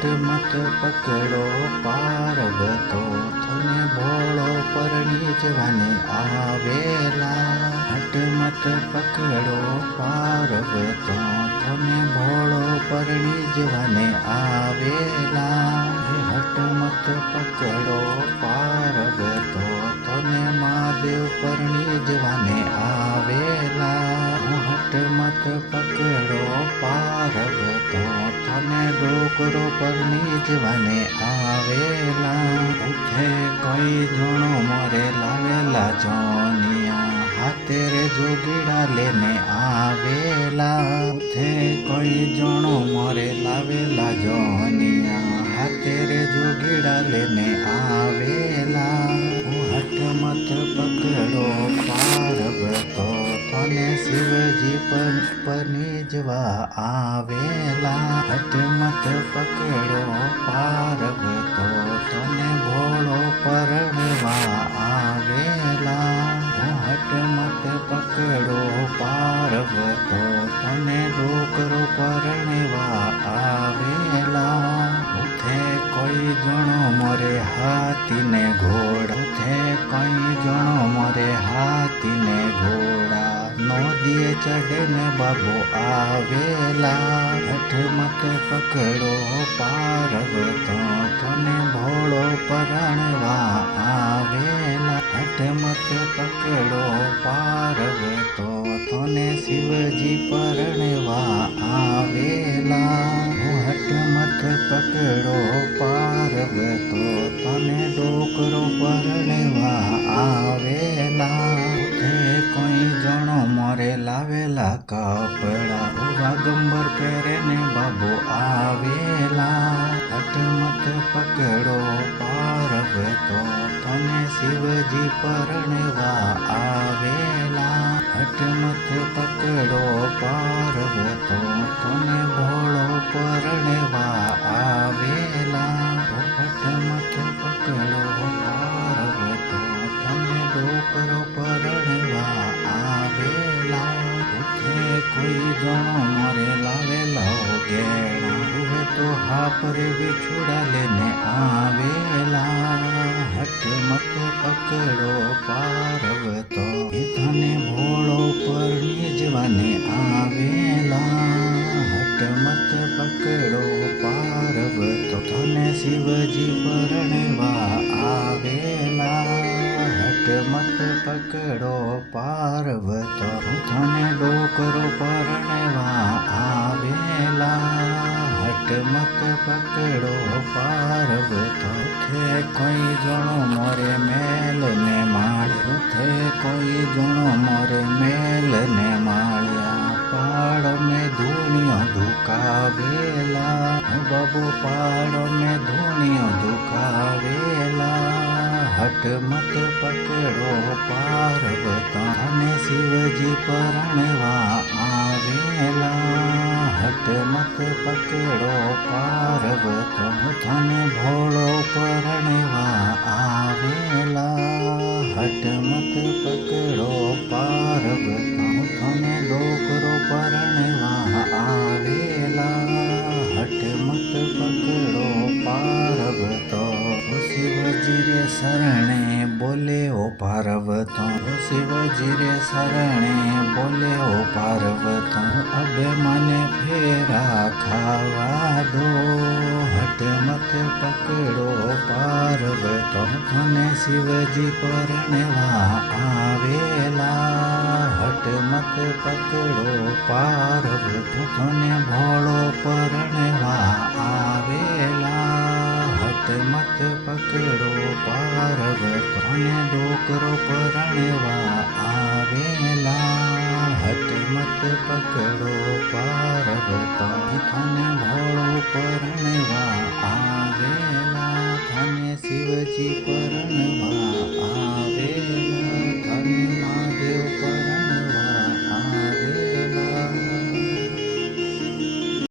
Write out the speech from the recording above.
હટ મત પકડો પાર્વતો, તને ભોળો પરણી જવાને આવેલા. હટ મત પકડો પાર્વતો, તને ભોળો પરણી જવાને આવેલા. હટ મત પકડો પાર્વતો, તને મહાદેવ પરણી જવાને આવેલા. હટ મત પકડો પાર્વતો, તને ડોકરો પરણી જવાને આવેલા. ઉઠે કોઈ જણો મોરે લાવેલા જોનિયા, હાથે રે જોગીડા લેને આવેલા. ઉઠે કોઈ જણો મોરે લાવેલા જોનિયા, હાથે રે જોગીડા લેને આવેલા. હટ મત પકડો પાર્વતો, તને શિવજી પરણી જવા આવેલા. હટ મત પકડો પાર્વતો, તને ભોળો પરણવા આવેલા. હટ મત પકડો પાર્વતો, તને ડોકરો પરણવા આવેલા. ઉઠે કોઈ જણો મોરે હાથીને ઘોડા, ઉઠે કોઈ જણો મોરે હાથીને ઘોડા, નદીએ ચઢે ને બાબો આવેલા. હઠ મત પકડો પાર્વતો, તને ભોળો પરણવા આવેલા. હઠ મત પકડો પાર્વતો, તને શિવજી પરણવા આવેલા. હઠ મત પકડો પાર્વતો, તને ડોકરો પરણવા આવેલા. કોઈ જણો મોરે લાવેલા કપડા, વાગંબર પહેરે ને બાબો આવેલા. હટ મત પકડો પાર્વતો, તને શિવજી પરણવા આવેલા. હટ મત પકડો પાર્વતો, તને ભોળો પરણવા આવેલા. હટ મત પકડો પાર્વતો, તને ડોકરો પરણવા આવેલા. ઉઠે કોઈ જણો મોરે લાવેલા ગેણા, ઉહે તો હાપરે વિછુડા લેને આવેલા. હટ મત પકડો પાર્વતો, તને ભોળો પરણી જવાને આવેલા. હટ મત પકડો પાર્વતો, તને શિવજી પરણવા આવેલા. હટ મત પકડો પાર્વતો, તને ડોકરો પરણવા આવેલા. હટ મત પકડો પાર્વતો, કોઈ જણો મોરે મેલ ને માળ્યા, ઉઠે કોઈ જણો મોરે મેલ ને માળ્યા, પાડ મેં ધૂણિયો ધુકાવેલા. બાબો પાડ મેં ધૂણિયો ધુકાવેલા. હટ મત પકડો પાર્વતો, તને શિવજી પરણવા આવેલા. હટ મત પકડો પાર્વતો, તને ભોળો પરણવા આવેલા. હટ મત પકડો પાર્વતો, તને ડોકરો પરણવા આવેલા. હટ મત પકડો પાર્વતો, શિવજી રે શરણે બોલે ઓ પાર્વતો, શિવજી રે શરણે બોલે ઓ પાર્વતો, અબે મને ફેરા ખાવા દો. હટ મત પકડો પાર્વતો, તને શિવજી પરણવા આવેલા. હટ મત પકડો પાર્વતો, તને ભોળો પરણવા આવેલા. હટ મત પકડો પાર્વતો, તને ડોકરો પરણવા આવેલા. હટ મત પકડો પાર્વતો, તને ભોળો પરણવા આવેલા. તને શિવજી